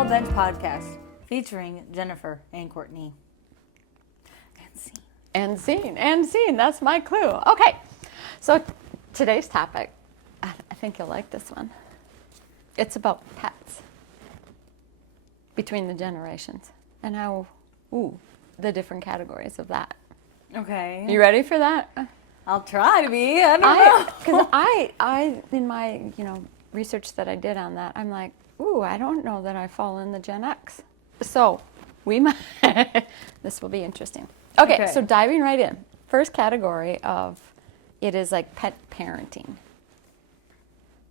All Bench podcast featuring Jennifer and Courtney. And scene. That's my clue. Okay, so today's topic, I think you'll like this one. It's about pets between the generations and how, the different categories of that. Okay. You ready for that? I'll try to be. I don't know. Because I, in my, research that I did on that, I'm like, I don't know that I fall in the Gen X. So we might, this will be interesting. Okay, so diving right in. First category of it is like pet parenting.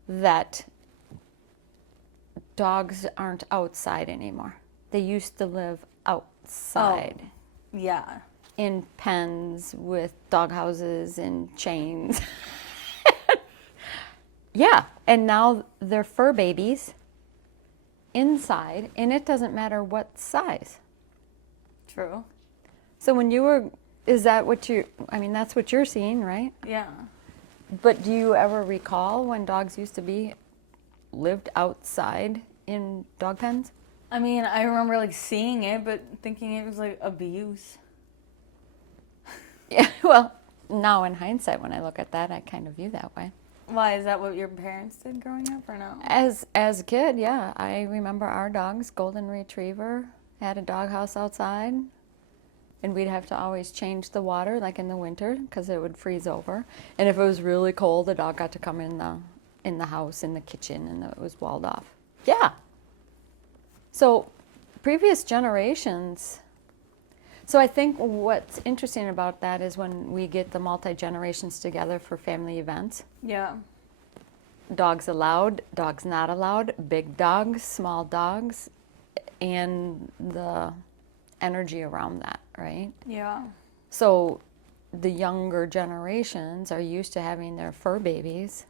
That dogs aren't outside anymore. They used to live outside. Oh, yeah. In pens with dog houses and chains. Yeah, and now they're fur babies inside, and it doesn't matter what size. True. So when you were, is that what that's what you're seeing, right? Yeah. But do you ever recall when dogs used to be lived outside in dog pens? I mean, I remember seeing it, but thinking it was abuse. Yeah, well, now in hindsight, when I look at that, I kind of view that way. Why? Is that what your parents did growing up or no? As a kid, yeah. I remember our dogs, Golden Retriever, had a doghouse outside, and we'd have to always change the water, in the winter, because it would freeze over. And if it was really cold, the dog got to come in the house, in the kitchen, and it was walled off. Yeah. So previous generations. So I think what's interesting about that is when we get the multi-generations together for family events. Yeah. Dogs allowed, dogs not allowed, big dogs, small dogs, and the energy around that, right? Yeah. So the younger generations are used to having their fur babies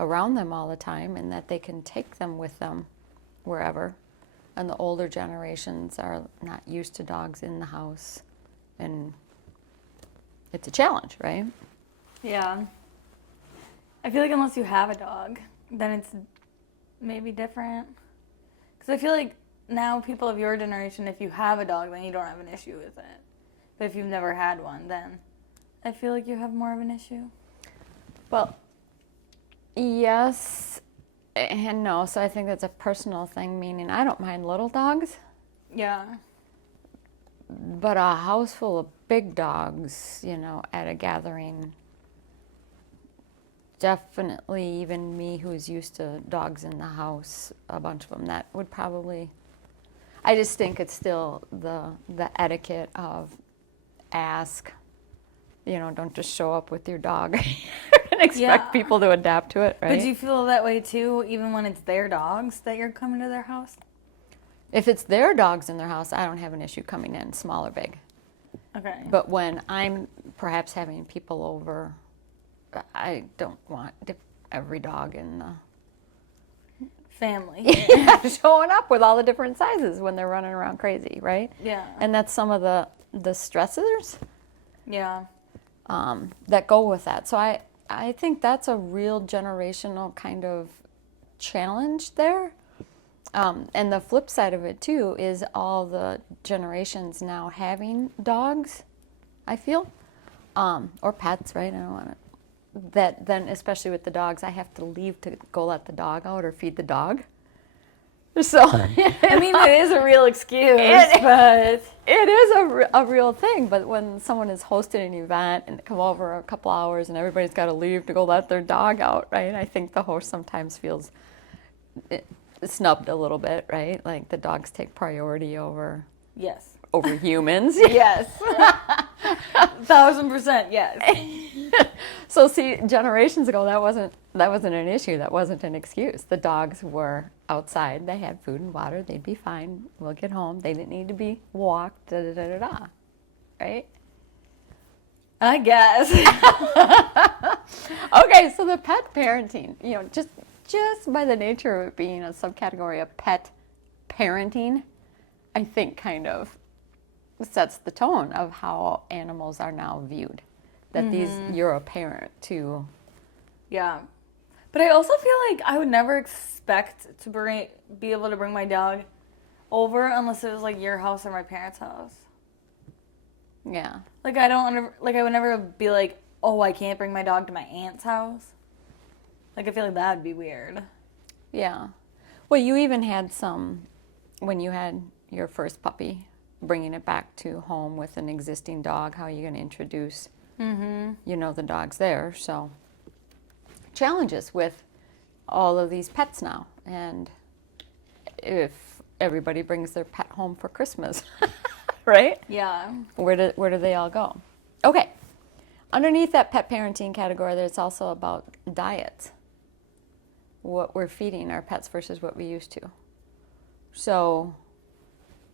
around them all the time and that they can take them with them wherever. And the older generations are not used to dogs in the house. And it's a challenge, right? Yeah. I feel unless you have a dog, then it's maybe different. Because I feel now people of your generation, if you have a dog, then you don't have an issue with it. But if you've never had one, then I feel you have more of an issue. Well, yes and no. So I think that's a personal thing, meaning I don't mind little dogs. Yeah. But a house full of big dogs, at a gathering, definitely even me who's used to dogs in the house, a bunch of them, that would probably, I just think it's still the etiquette of ask, don't just show up with your dog and expect people to adapt to it, right? But do you feel that way too, even when it's their dogs that you're coming to their house? If it's their dogs in their house, I don't have an issue coming in, small or big. Okay. But when I'm perhaps having people over, I don't want every dog in the family showing up with all the different sizes when they're running around crazy, right? Yeah. And that's some of the stressors. Yeah. That go with that. So I think that's a real generational kind of challenge there. And the flip side of it too is all the generations now having dogs, I feel, or pets, right? I don't want to. That then, especially with the dogs, I have to leave to go let the dog out or feed the dog. So I mean, it is a real excuse, but it is a real thing. But when someone is hosting an event and they come over a couple hours and everybody's got to leave to go let their dog out, right? I think the host sometimes feels snubbed a little bit, right? Like the dogs take priority over humans. Yes. 1,000%, yes. So see, generations ago, that wasn't an issue. That wasn't an excuse. The dogs were outside. They had food and water. They'd be fine. We'll get home. They didn't need to be walked. Da da da da da. Right? I guess. Okay, so the pet parenting. Just by the nature of it being a subcategory of pet parenting, I think kind of sets the tone of how animals are now viewed. That you're a parent to. Yeah. But I also feel I would never expect to be able to bring my dog over unless it was like your house or my parents' house. Yeah. Like I would never be like, oh, I can't bring my dog to my aunt's house. Like I feel like that would be weird. Yeah. Well, you even had some, when you had your first puppy, bringing it back to home with an existing dog, how are you going to introduce, the dogs there? So challenges with all of these pets now. And if everybody brings their pet home for Christmas, right? Yeah. Where do they all go? Okay. Underneath that pet parenting category, there's also about diet. What we're feeding our pets versus what we used to. So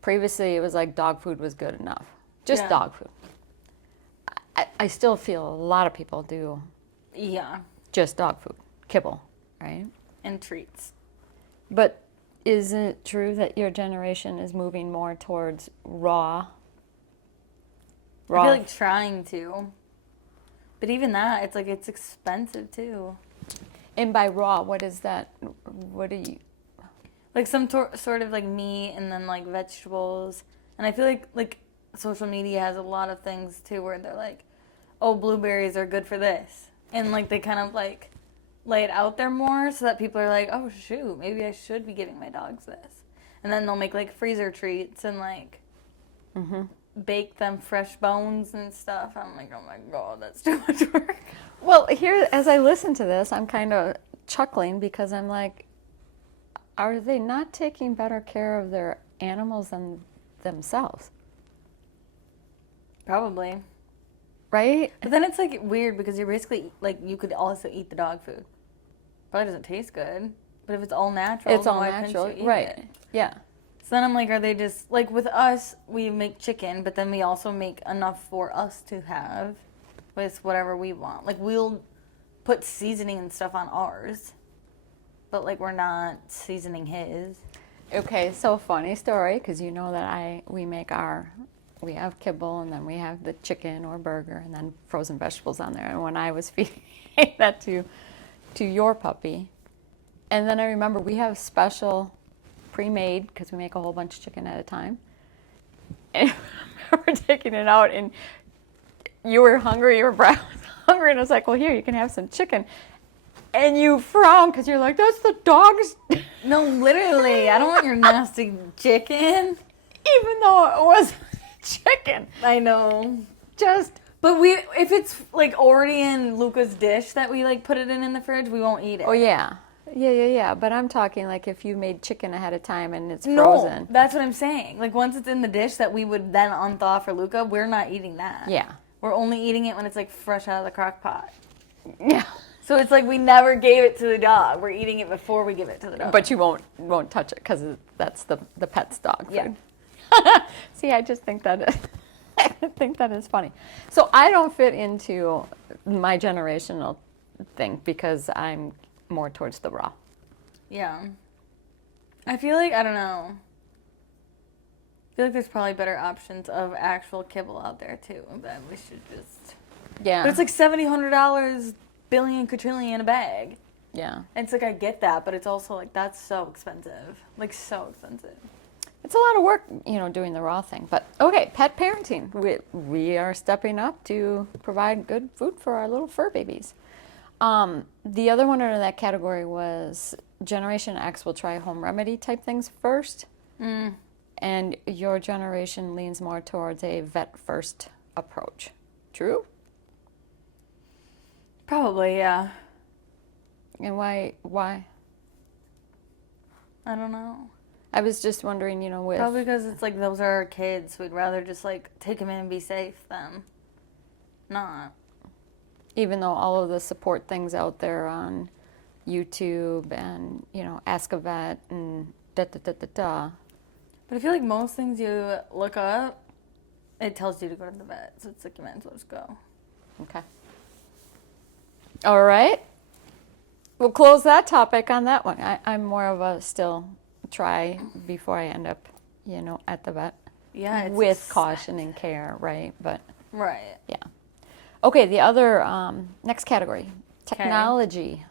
previously it was like dog food was good enough. Just dog food. I still feel a lot of people do just dog food, kibble, right? And treats. But isn't it true that your generation is moving more towards raw? I feel like trying to. But even that, it's like it's expensive too. And by raw, what is that? What do you... Like some sort of like meat and then like vegetables. And I feel like social media has a lot of things too where they're like, oh, blueberries are good for this. And like they kind of like lay it out there more so that people are like, oh shoot, maybe I should be giving my dogs this. And then they'll make like freezer treats and like bake them fresh bones and stuff. I'm like, oh my God, that's too much work. Well, here, as I listen to this, I'm kind of chuckling because I'm like, are they not taking better care of their animals than themselves? Probably. Right? But then it's like weird because you're basically like you could also eat the dog food. Probably doesn't taste good. But if it's all natural, It's then all why couldn't natural, you eat right? it? Yeah. So then I'm like, are they just like with us? We make chicken, but then we also make enough for us to have with whatever we want. Like we'll put seasoning and stuff on ours, but like we're not seasoning his. Okay, so funny story because you know that we have kibble and then we have the chicken or burger and then frozen vegetables on there. And when I was feeding that to your puppy, and then I remember we have special pre-made because we make a whole bunch of chicken at a time. And I remember taking it out and you were hungry, you were hungry, and I was like, well, here, you can have some chicken. And you frown because you're like, that's the dog's. No, literally, I don't want your nasty chicken. Even though it was chicken. I know. Just. But if it's like already in Luca's dish that we like put it in the fridge, we won't eat it. Oh, yeah. Yeah. But I'm talking like if you made chicken ahead of time and it's frozen. No, that's what I'm saying. Like once it's in the dish that we would then unthaw for Luca, we're not eating that. Yeah. We're only eating it when it's like fresh out of the crock pot. Yeah. So it's like we never gave it to the dog. We're eating it before we give it to the dog. But you won't touch it because that's the pet's dog food. Yeah. See, I just think I think that is funny. So I don't fit into my generational thing because I'm more towards the raw. Yeah. I feel like, I don't know. I feel like there's probably better options of actual kibble out there too. That we should just. Yeah. But it's like $700 billion quadrillion a bag. Yeah. And it's like I get that, but it's also like that's so expensive. Like so expensive. It's a lot of work, doing the raw thing. But okay, pet parenting. We are stepping up to provide good food for our little fur babies. The other one under that category was Generation X will try home remedy type things first. And your generation leans more towards a vet first approach. True? Probably, yeah. And why? I don't know. I was just wondering, with... Probably because it's like those are our kids. We'd rather just like take them in and be safe than not. Even though all of the support things out there on YouTube and, Ask a Vet and da-da-da-da-da. But I feel like most things you look up, it tells you to go to the vet. So it's like you might as well just go. Okay. All right. We'll close that topic on that one. I'm more of a still try before I end up, at the vet. Yeah. It's with caution and care, right? But right. yeah. Okay, the other next category, technology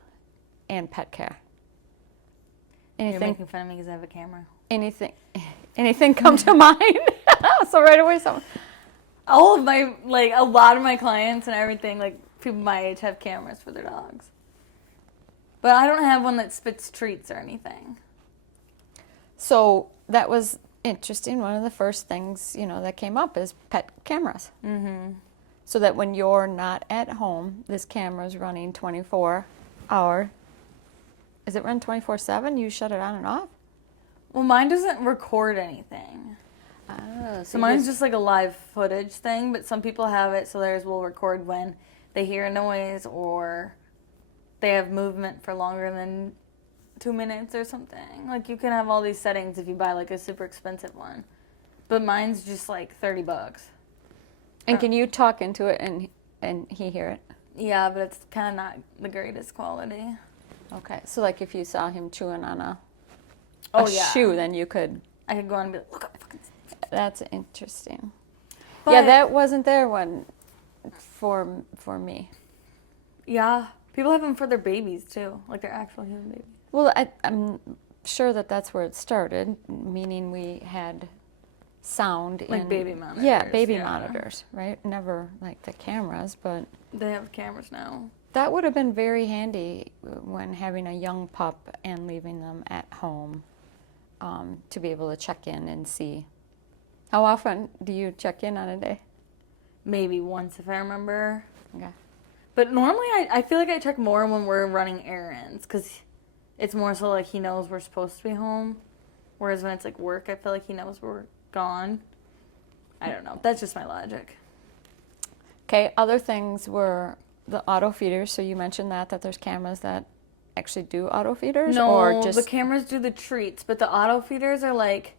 and pet care. You're making fun of me because I have a camera. Anything? Anything come to mind? So right away, someone. All of my, like, a lot of my clients and everything, like, people my age have cameras for their dogs. But I don't have one that spits treats or anything. So that was interesting. One of the first things, that came up is pet cameras. Mm-hmm. So that when you're not at home, this camera's running 24-hour. Is it run 24/7? You shut it on and off? Well, mine doesn't record anything. Oh, So mine's just like a live footage thing, but some people have it so theirs will record when they hear a noise or they have movement for longer than 2 minutes or something. Like, you can have all these settings if you buy like a super expensive one. But mine's just like $30. And can you talk into it and he hear it? Yeah, but it's kind of not the greatest quality. Okay, so like if you saw him chewing on a Yeah. shoe, then you could. I could go on and be like, look up. That's interesting. But, yeah, that wasn't there for me. Yeah, people have them for their babies too, like their actual human babies. Well, I'm sure that's where it started, meaning we had sound Like in baby monitors. Yeah, baby monitors, right? Never like the cameras, but they have cameras now. that would have been very handy when having a young pup and leaving them at home, to be able to check in and see. How often do you check in on a day? Maybe once if I remember. Okay. But normally I feel like I check more when we're running errands because it's more so like he knows we're supposed to be home. Whereas when it's like work, I feel like he knows we're gone. I don't know. That's just my logic. Okay, other things were the auto feeders. So you mentioned that there's cameras that actually do auto feeders? No, or just... the cameras do the treats, but the auto feeders are like,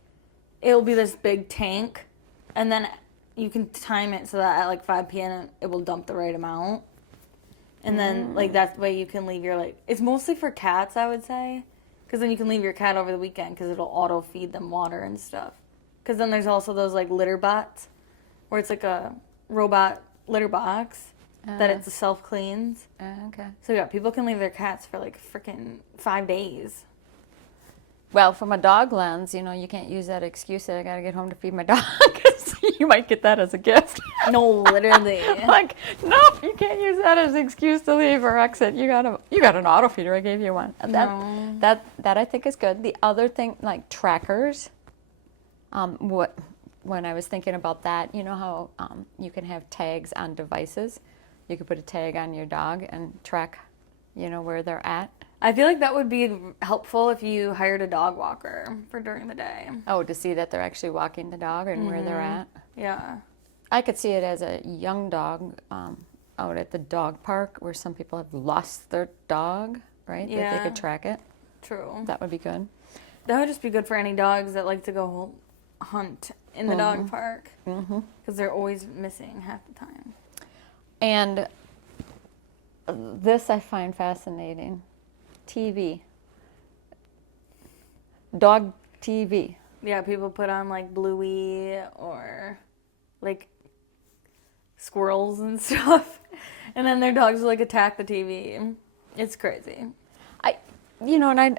it'll be this big tank, and then you can time it so that at like 5 p.m. it will dump the right amount. And then, like, that's the way you can leave your, like, it's mostly for cats, I would say. Because then you can leave your cat over the weekend because it'll auto-feed them water and stuff. Because then there's also those, like, litter bots, where it's like a robot litter box that it self-cleans. Okay. So, yeah, people can leave their cats for, like, freaking 5 days. Well, from a dog lens, you can't use that excuse that I gotta get home to feed my dog. You might get that as a gift. No, literally. Like, no, you can't use that as an excuse to leave or exit. You got an auto feeder. I gave you one. That I think is good. The other thing, like trackers. When I was thinking about that, you know how you can have tags on devices. You could put a tag on your dog and track, where they're at. I feel like that would be helpful if you hired a dog walker for during the day. Oh, to see that they're actually walking the dog and where they're at? Yeah. I could see it as a young dog out at the dog park where some people have lost their dog, right? Yeah. That they could track it. True. That would be good. That would just be good for any dogs that like to go hunt in the dog park. Because they're always missing half the time. And this I find fascinating. TV. Dog TV. Yeah, people put on like Bluey or like squirrels and stuff. And then their dogs will like attack the TV. It's crazy. And I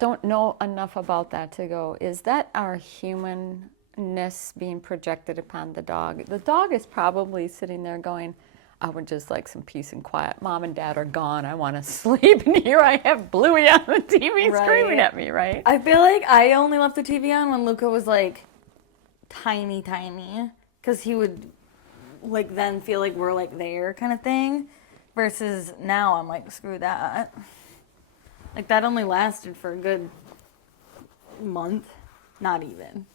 don't know enough about that to go, is that our humanness being projected upon the dog? The dog is probably sitting there going, I would just like some peace and quiet. Mom and Dad are gone. I want to sleep. And here I have Bluey on the TV screaming at me, right? I feel like I only left the TV on when Luca was like tiny. Because he would like then feel like we're like there kind of thing. Versus now I'm like, screw that. Like that only lasted for a good month. Not even.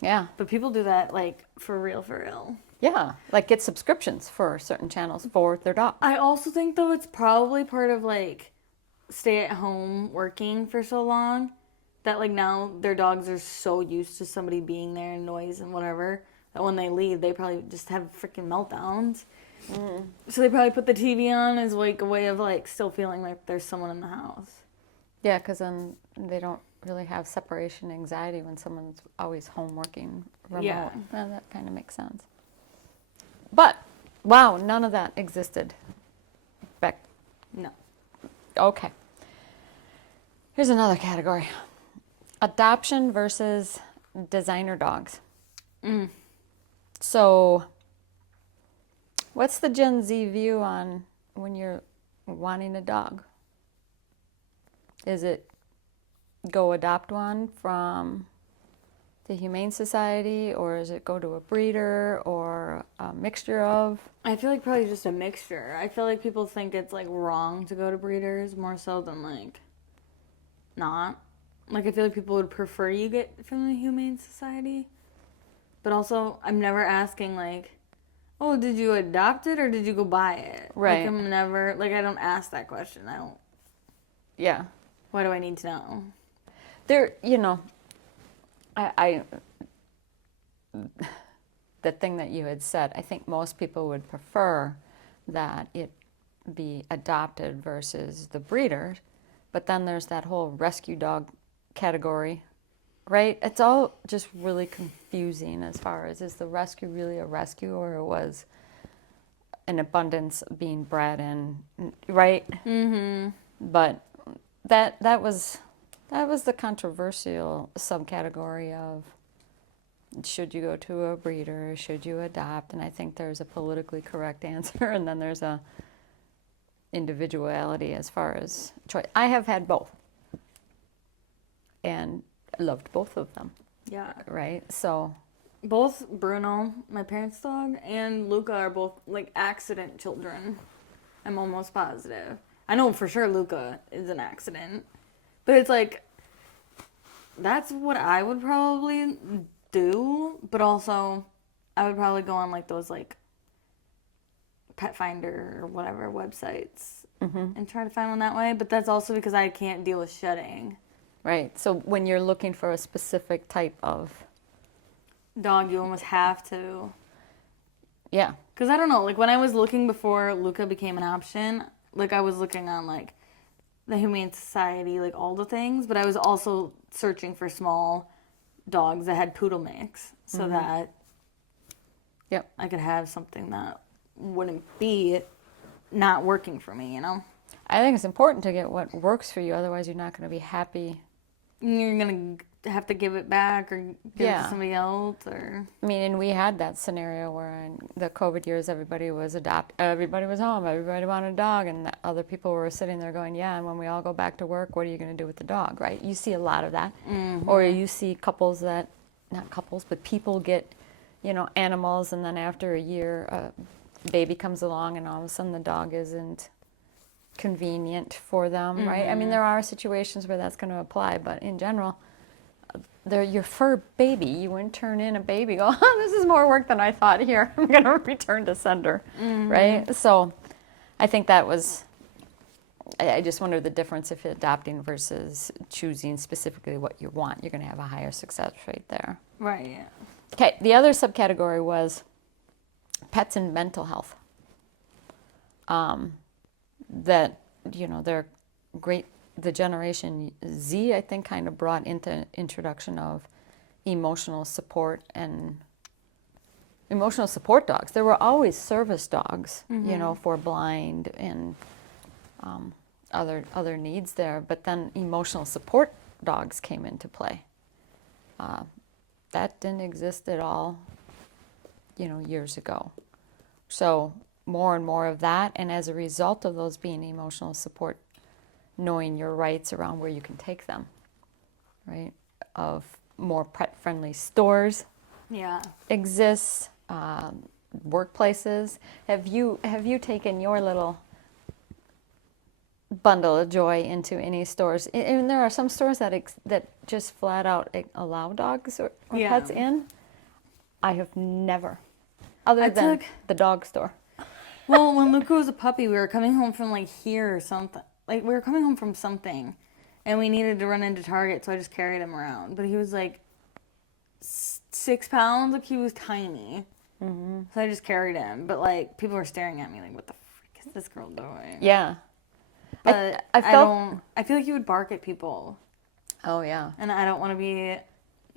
Yeah. But people do that like for real. Yeah, like get subscriptions for certain channels for their dog. I also think, though, it's probably part of, like, stay-at-home working for so long that, like, now their dogs are so used to somebody being there and noise and whatever that when they leave, they probably just have freaking meltdowns. So they probably put the TV on as, like, a way of, like, still feeling like there's someone in the house. Yeah, because then they don't really have separation anxiety when someone's always home working remote. Yeah. Well, that kind of makes sense. But, wow, none of that existed back. No. Okay. Here's another category. Adoption versus designer dogs. So, what's the Gen Z view on when you're wanting a dog? Is it go adopt one from the Humane Society, or is it go to a breeder, or a mixture of? I feel like probably just a mixture. I feel like people think it's like wrong to go to breeders more so than like not. Like I feel like people would prefer you get from the Humane Society. But also I'm never asking like, oh, did you adopt it or did you go buy it? Right. Like I'm never like I don't ask that question. I don't. Yeah. Why do I need to know? There, I the thing that you had said, I think most people would prefer that it be adopted versus the breeder, but then there's that whole rescue dog category, right? It's all just really confusing as far as, is the rescue really a rescue, or it was an abundance being bred in, right? Mm-hmm. But that was the controversial subcategory of, should you go to a breeder, should you adopt? And I think there's a politically correct answer, and then there's a individuality as far as choice. I have had both and loved both of them. Yeah. Right? So Both Bruno, my parents' dog, and Luca are both like accident children. I'm almost positive. I know for sure Luca is an accident. But it's like that's what I would probably do, but also I would probably go on like those like pet finder or whatever websites and try to find one that way, but that's also because I can't deal with shedding. right. So when you're looking for a specific type of Dog, you almost have to. yeah. Because I don't know, like when I was looking before Luca became an option, like I was looking on like the Humane Society, like all the things, but I was also searching for small dogs that had poodle mix so that Yep. I could have something that wouldn't be not working for me, you know? I think it's important to get what works for you, otherwise you're not going to be happy. You're going to have to give it back or give it Yeah. to somebody else or... I mean, and we had that scenario where in the COVID years, everybody was home, everybody wanted a dog, and other people were sitting there going, yeah, and when we all go back to work, what are you going to do with the dog, right? You see a lot of that. Or you see couples that, not couples, but people get, animals, and then after a year, a baby comes along, and all of a sudden the dog isn't convenient for them, right? I mean, there are situations where that's going to apply, but in general, they're your fur baby. You wouldn't turn in a baby, go, oh, this is more work than I thought. Here, I'm going to return to sender, right? So I think that was, I just wonder the difference if adopting versus choosing specifically what you want. You're going to have a higher success rate there. Right, yeah. Okay, the other subcategory was pets and mental health. That, they're great. The Generation Z, I think, kind of brought into introduction of emotional support and emotional support dogs. There were always service dogs, for blind and other needs there. But then emotional support dogs came into play. That didn't exist at all, years ago. So more and more of that, and as a result of those being emotional support, knowing your rights around where you can take them, right? Of more pet-friendly stores exists, workplaces. Have you taken your little bundle of joy into any stores? And there are some stores that just flat out allow dogs or pets in. I have never, other than the dog store. Well, when Luca was a puppy, we were coming home from like here or something. Like we were coming home from something, and we needed to run into Target, so I just carried him around. But he was like 6 pounds, like he was tiny. So I just carried him. But like people were staring at me, like, "What the frick is this girl doing?" Yeah, But I feel like he would bark at people, oh yeah, and I don't want to be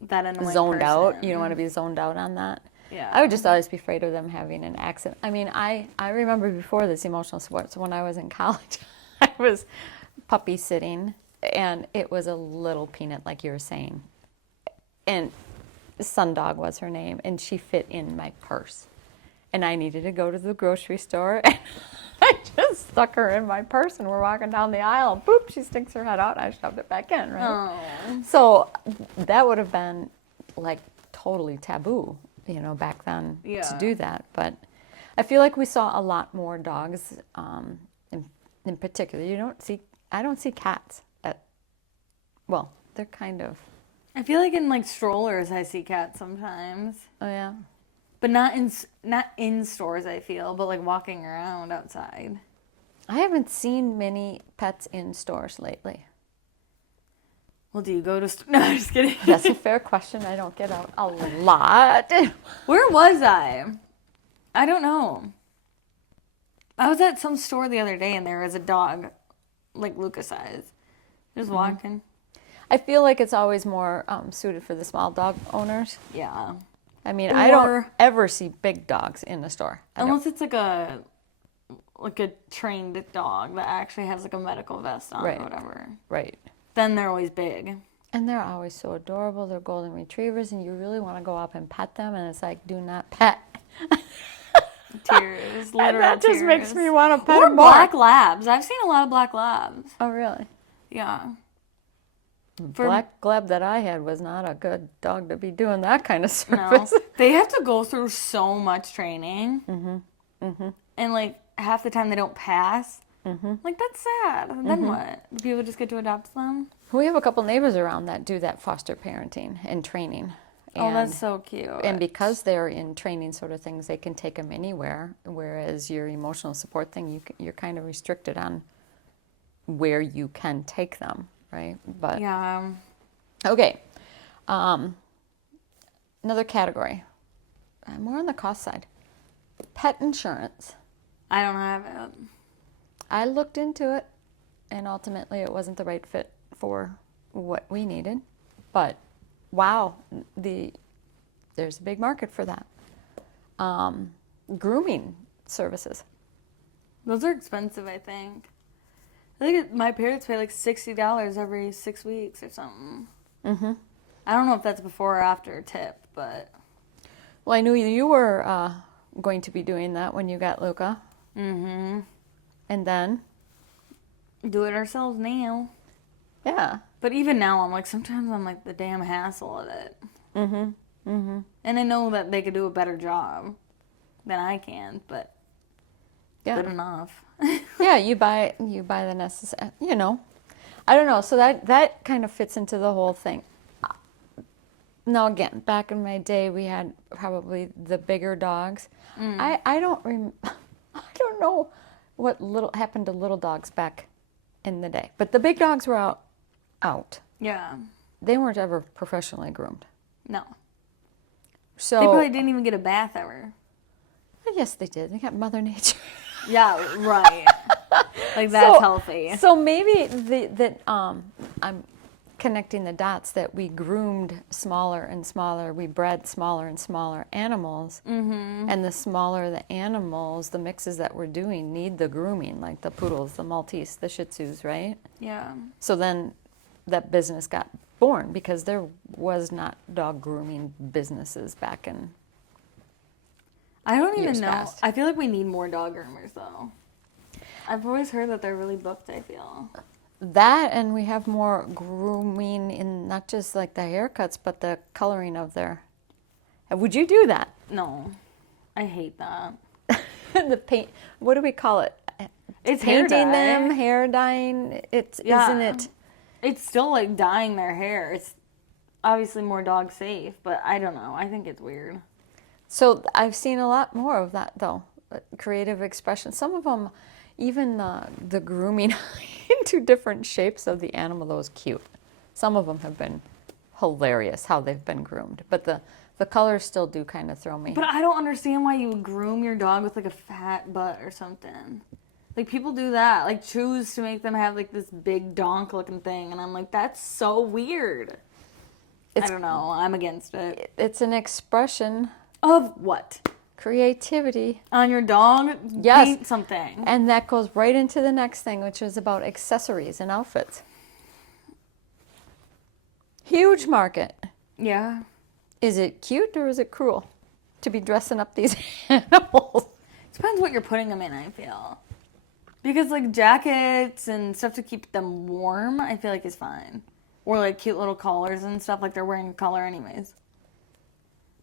that annoying zoned person. out. You don't want to be zoned out on that. Yeah. I would just always be afraid of them having an accident. I mean, I remember before this emotional support. So when I was in college, I was puppy sitting and it was a little peanut, like you were saying. And Sundog was her name, and she fit in my purse. And I needed to go to the grocery store, and I just stuck her in my purse, and we're walking down the aisle. Boop, she sticks her head out, and I shoved it back in, right? Oh. So that would have been like totally taboo, back then to do that. But I feel like we saw a lot more dogs, in particular. I don't see cats well, they're kind of. I feel like in like strollers I see cats sometimes. Oh yeah. But not in stores, I feel, but like walking around outside. I haven't seen many pets in stores lately. Well, do you go to no, I'm just kidding. That's a fair question. I don't get out a lot. Where was I? I don't know. I was at some store the other day and there was a dog, like Lucas size, just walking. I feel like it's always more suited for the small dog owners. Yeah. I mean, I don't ever see big dogs in the store. Unless it's like a trained dog that actually has like a medical vest on or whatever. Right. Then they're always big. And they're always so adorable. They're golden retrievers, and you really want to go up and pet them, and it's like, do not pet. Tears. Literal And that just tears. makes me want to pet Or them more. black labs. I've seen a lot of black labs. Oh, really? Yeah. Black lab that I had was not a good dog to be doing that kind of service. No. They have to go through so much training. And like half the time they don't pass. Like that's sad. Then what? Do people just get to adopt them? We have a couple neighbors around that do that foster parenting and training. Oh, that's so cute. And because they're in training sort of things, they can take them anywhere. Whereas your emotional support thing, you're kind of restricted on where you can take them, right? But yeah. Okay. Another category. More on the cost side. Pet insurance. I don't have it. I looked into it, and ultimately it wasn't the right fit for what we needed. But wow, there's a big market for that. Grooming services. Those are expensive, I think. I think my parents pay like $60 every 6 weeks or something. I don't know if that's before or after tip, but. Well, I knew you were going to be doing that when you got Luca. And then? Do it ourselves now. Yeah. But even now, I'm like, sometimes I'm like the damn hassle of it. And I know that they could do a better job than I can, but good enough. Yeah, you buy the necessary, I don't know. So that kind of fits into the whole thing. Now, again, back in my day, we had probably the bigger dogs. I don't know what happened to little dogs back in the day. But the big dogs were out. Yeah. They weren't ever professionally groomed. No. So They probably didn't even get a bath ever. Yes, they did. They got Mother Nature. Yeah, right. Like that's healthy. So maybe I'm connecting the dots that we groomed smaller and smaller, we bred smaller and smaller animals, and the smaller the animals, the mixes that we're doing need the grooming, like the poodles, the Maltese, the Shih Tzus, right? Yeah. So then that business got born because there was not dog grooming businesses back in I don't even know. past. I feel like we need more dog groomers though. I've always heard that they're really booked, I feel. That, and we have more grooming in not just like the haircuts, but the coloring of their. Would you do that? No. I hate that. The paint. What do we call it? It's hair painting dye. them, hair dyeing. Isn't it? It's still like dyeing their hair. It's obviously more dog safe, but I don't know. I think it's weird. So I've seen a lot more of that though. Creative expression. Some of them, even the grooming into different shapes of the animal, that was cute. Some of them have been hilarious how they've been groomed, but the colors still do kind of throw me. But I don't understand why you would groom your dog with like a fat butt or something. Like people do that, like choose to make them have like this big donk looking thing, and I'm like, that's so weird. I don't know. I'm against it. It's an expression Of what? creativity. On your dog? Yes. Paint something. And that goes right into the next thing, which is about accessories and outfits. Huge market. Yeah. Is it cute or is it cruel to be dressing up these animals? Depends what you're putting them in, I feel. Because, like, jackets and stuff to keep them warm, I feel like is fine. Or, like, cute little collars and stuff, like they're wearing a collar anyways.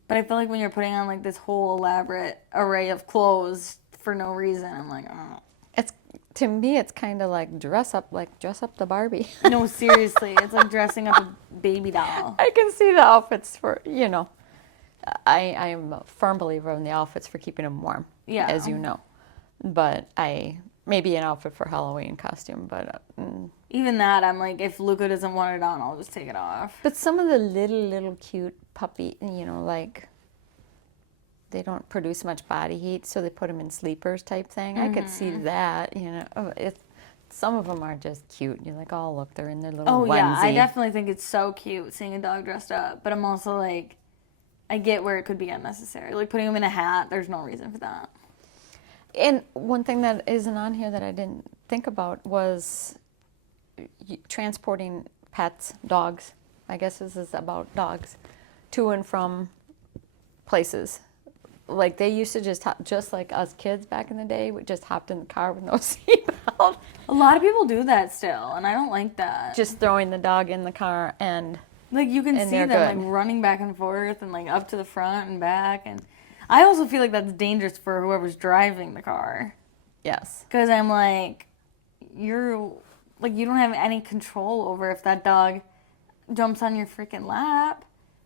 But I feel like when you're putting on, like, this whole elaborate array of clothes for no reason, I'm like, oh. It's, to me, it's kind of like dress up the Barbie. No, seriously. It's like dressing up a baby doll. I can see the outfits for, you know. I am a firm believer in the outfits for keeping them warm, Yeah. as you know. But maybe an outfit for Halloween costume, but... Even that, I'm like, if Luca doesn't want it on, I'll just take it off. But some of the little cute puppy, you know, like, they don't produce much body heat, so they put them in sleepers type thing. I could see that, you know. Some of them are just cute. You're like, oh, look, they're in their little onesie. Yeah, I definitely think it's so cute seeing a dog dressed up. But I'm also like, I get where it could be unnecessary. Like putting them in a hat, there's no reason for that. And one thing that isn't on here that I didn't think about was transporting pets, dogs. I guess this is about dogs, to and from places. Like they used to just like us kids back in the day, we just hopped in the car with no seatbelt. A lot of people do that still, and I don't like that. Just throwing the dog in the car and like you can see them good. like running back and forth and like up to the front and back, and I also feel like that's dangerous for whoever's driving the car. Yes. Because I'm like, you don't have any control over if that dog jumps on your freaking lap,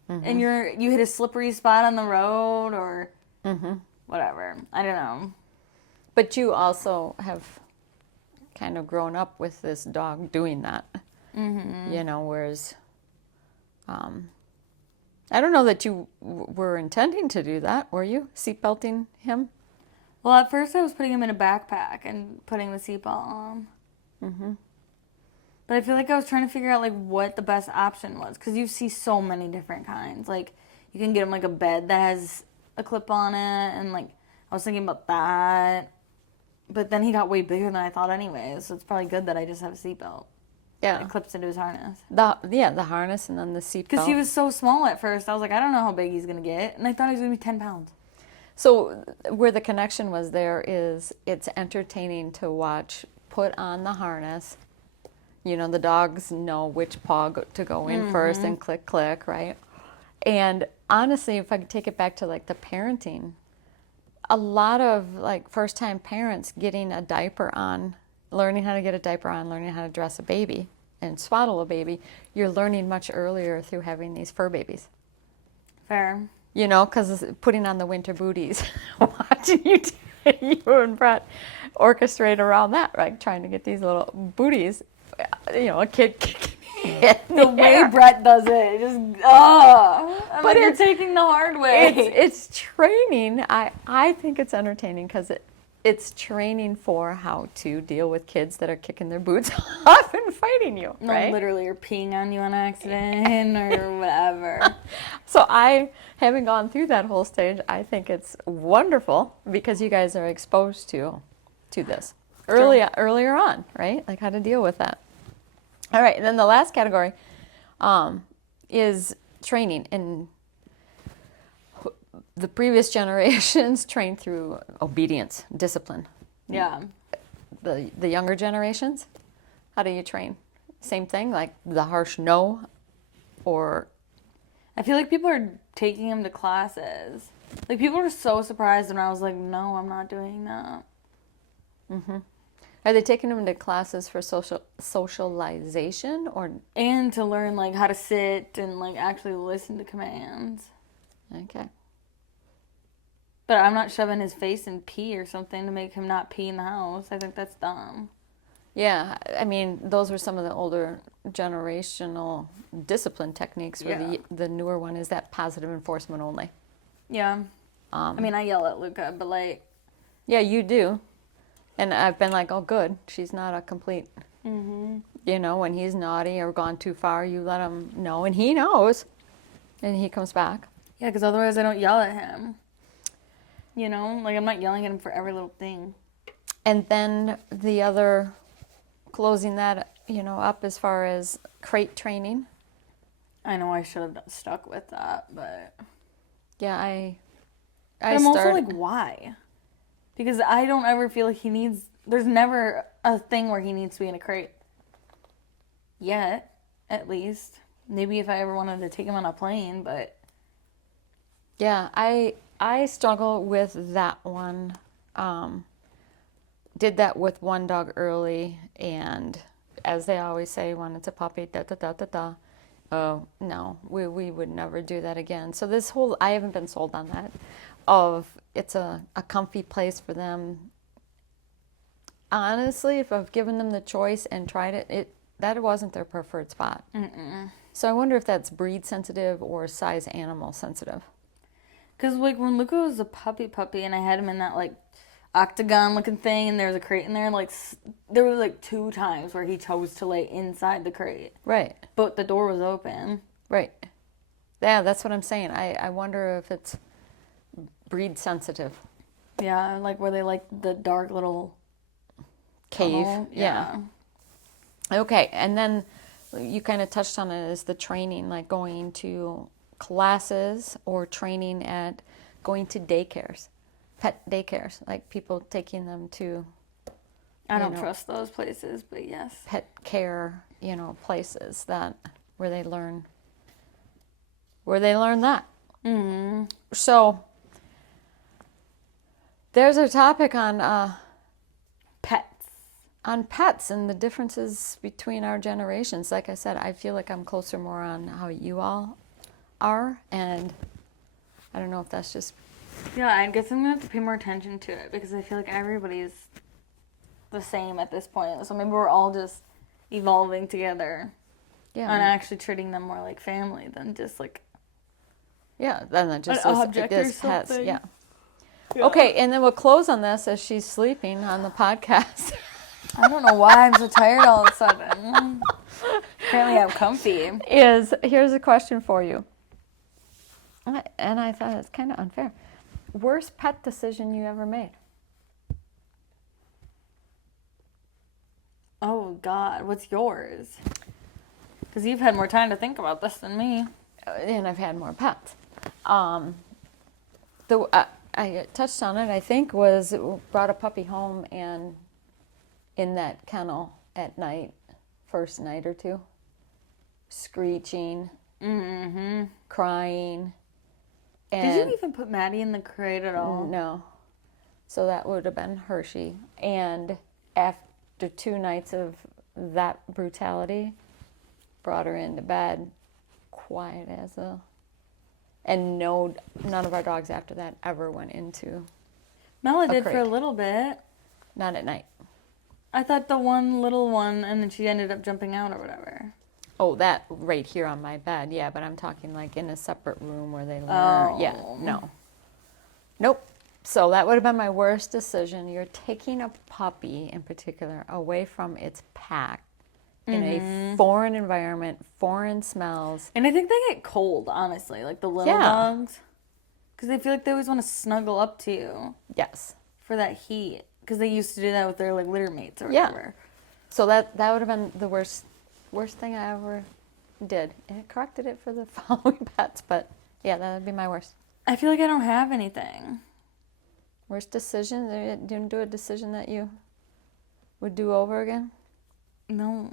and you hit a slippery spot on the road or whatever. I don't know. But you also have kind of grown up with this dog doing that, you know, whereas I don't know that you were intending to do that, were you? Seatbelting him? Well, at first I was putting him in a backpack and putting the seatbelt on. But I feel like I was trying to figure out like what the best option was, because you see so many different kinds. Like you can get him like a bed that has a clip on it, and like I was thinking about that. But then he got way bigger than I thought anyways, so it's probably good that I just have a seatbelt. Yeah. It clips into his harness. The harness and then the seatbelt. Because he was so small at first. I was like, I don't know how big he's going to get. And I thought he was going to be 10 pounds. So where the connection was there is it's entertaining to watch, put on the harness. You know, the dogs know which paw to go in first and click, click, right? And honestly, if I could take it back to like the parenting, a lot of like first-time parents getting a diaper on, learning how to get a diaper on, learning how to dress a baby and swaddle a baby, you're learning much earlier through having these fur babies. Fair. You know, because putting on the winter booties, watching you and Brett orchestrate around that, right? Trying to get these little booties, you know, a kid kicking the way Brett does it, just I'm but like, you're it's taking the hard way. It's training. I think it's entertaining because it's training for how to deal with kids that are kicking their boots off and fighting you. No, right? literally, or peeing on you on accident or whatever. So having gone through that whole stage, I think it's wonderful because you guys are exposed to this earlier on, right? Like how to deal with that. All right, and then the last category is training. And the previous generations trained through obedience, discipline. Yeah. The younger generations, how do you train? Same thing, like the harsh no, or... I feel like people are taking him to classes. Like, people were so surprised when I was like, no, I'm not doing that. Are they taking them to classes for socialization or... And to learn, like, how to sit and, like, actually listen to commands. Okay. But I'm not shoving his face in pee or something to make him not pee in the house. I think that's dumb. Yeah, I mean, those were some of the older generational discipline techniques. Where the newer one is that positive enforcement only. Yeah. I mean, I yell at Luca, but, like... Yeah, you do. And I've been like, oh, good. She's not a complete... You know, when he's naughty or gone too far, you let him know. And he knows. And he comes back. Yeah, because otherwise I don't yell at him. You know? Like, I'm not yelling at him for every little thing. And then the other, closing that, you know, up as far as crate training. I know I should have stuck with that, but Yeah, but I'm also like, why? Because I don't ever feel like he needs. There's never a thing where he needs to be in a crate. Yet, at least. Maybe if I ever wanted to take him on a plane, but yeah, I struggle with that one. Did that with one dog early, and as they always say, when it's a puppy, da da da da da. Oh no, we would never do that again. So this whole, I haven't been sold on that. Of it's a comfy place for them. Honestly, if I've given them the choice and tried it, that wasn't their preferred spot. mm-mm. So I wonder if that's breed sensitive or size animal sensitive. Because like when Luca was a puppy and I had him in that like octagon looking thing and there was a crate in there, like there were like 2 times where he chose to lay inside the crate. Right. But the door was open. Right. Yeah, that's what I'm saying. I wonder if it's breed sensitive. Yeah, like where they like the dark little Cave. tunnel. Yeah. Okay, and then you kind of touched on it as the training, like going to classes or training at going to daycares, pet daycares, like people taking them to I don't trust those places, but yes. pet care, places that where they learn that. Mm-hmm. So there's a topic on pets and the differences between our generations. Like I said, I feel like I'm closer more on how you all are, and I don't know if that's just... Yeah, I guess I'm going to have to pay more attention to it because I feel like everybody's the same at this point. So maybe we're all just evolving together and actually treating them more like family than just like... Yeah, then just an object or pets. something. Yeah. Okay, and then we'll close on this as she's sleeping on the podcast. I don't know why I'm so tired all of a sudden. Apparently I'm comfy. Here's a question for you. And I thought it's kind of unfair. Worst pet decision you ever made? Oh, God. What's yours? Because you've had more time to think about this than me. And I've had more pets. I touched on it, I think, was brought a puppy home and in that kennel at night, first night or two, screeching, crying. And did you even put Maddie in the crate at all? No. So that would have been Hershey. And after 2 nights of that brutality, brought her into bed, quiet as a... And none of our dogs after that ever went into Mela a did crate. for a little bit. Not at night. I thought the one little one, and then she ended up jumping out or whatever. Oh, that right here on my bed. Yeah, but I'm talking like in a separate room where they learn. Oh. Yeah, no. Nope. So that would have been my worst decision. You're taking a puppy in particular away from its pack in a foreign environment, foreign smells. And I think they get cold, honestly, like the little dogs. Because I feel like they always want to snuggle up to you. Yes. For that heat. Because they used to do that with their like litter mates or whatever. So that would have been the worst thing I ever did. And it corrected it for the following pets, but yeah, that would be my worst. I feel like I don't have anything. Worst decision? You didn't do a decision that you would do over again? No.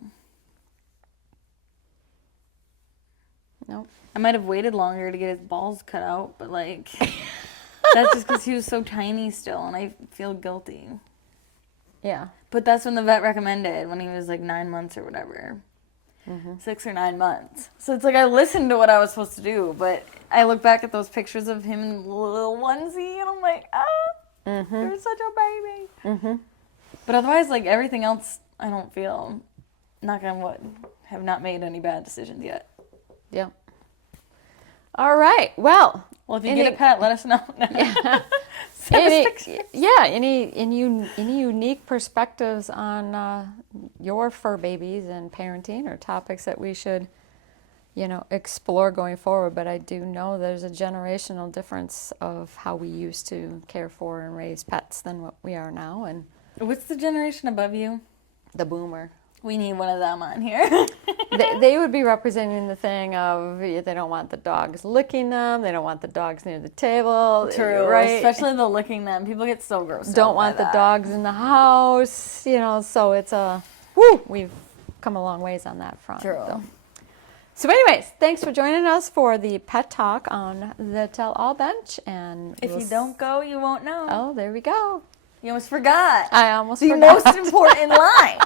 Nope. I might have waited longer to get his balls cut out, but like... That's just because he was so tiny still, and I feel guilty. Yeah. But that's when the vet recommended, when he was like 9 months or whatever. 6 or 9 months. So it's like I listened to what I was supposed to do, but I look back at those pictures of him in the little onesie, and I'm like, you're such a baby. But otherwise, like everything else, I don't feel, knock on wood, have not made any bad decisions yet. Yep. All right. Well, if you get a pet, let us know. Yeah. Any unique perspectives on your fur babies and parenting, or topics that we should, explore going forward? But I do know there's a generational difference of how we used to care for and raise pets than what we are now. And what's the generation above you? The boomer. We need one of them on here. they would be representing the thing of they don't want the dogs licking them. They don't want the dogs near the table. True, right? Especially the licking them. People get so grossed out Don't by want the that. dogs in the house. So it's woo. We've come a long ways on that front. True. So anyways, thanks for joining us for the pet talk on the Tell All Bench. And If you don't go, you won't know. Oh, there we go. You almost forgot. I almost the forgot. most important line.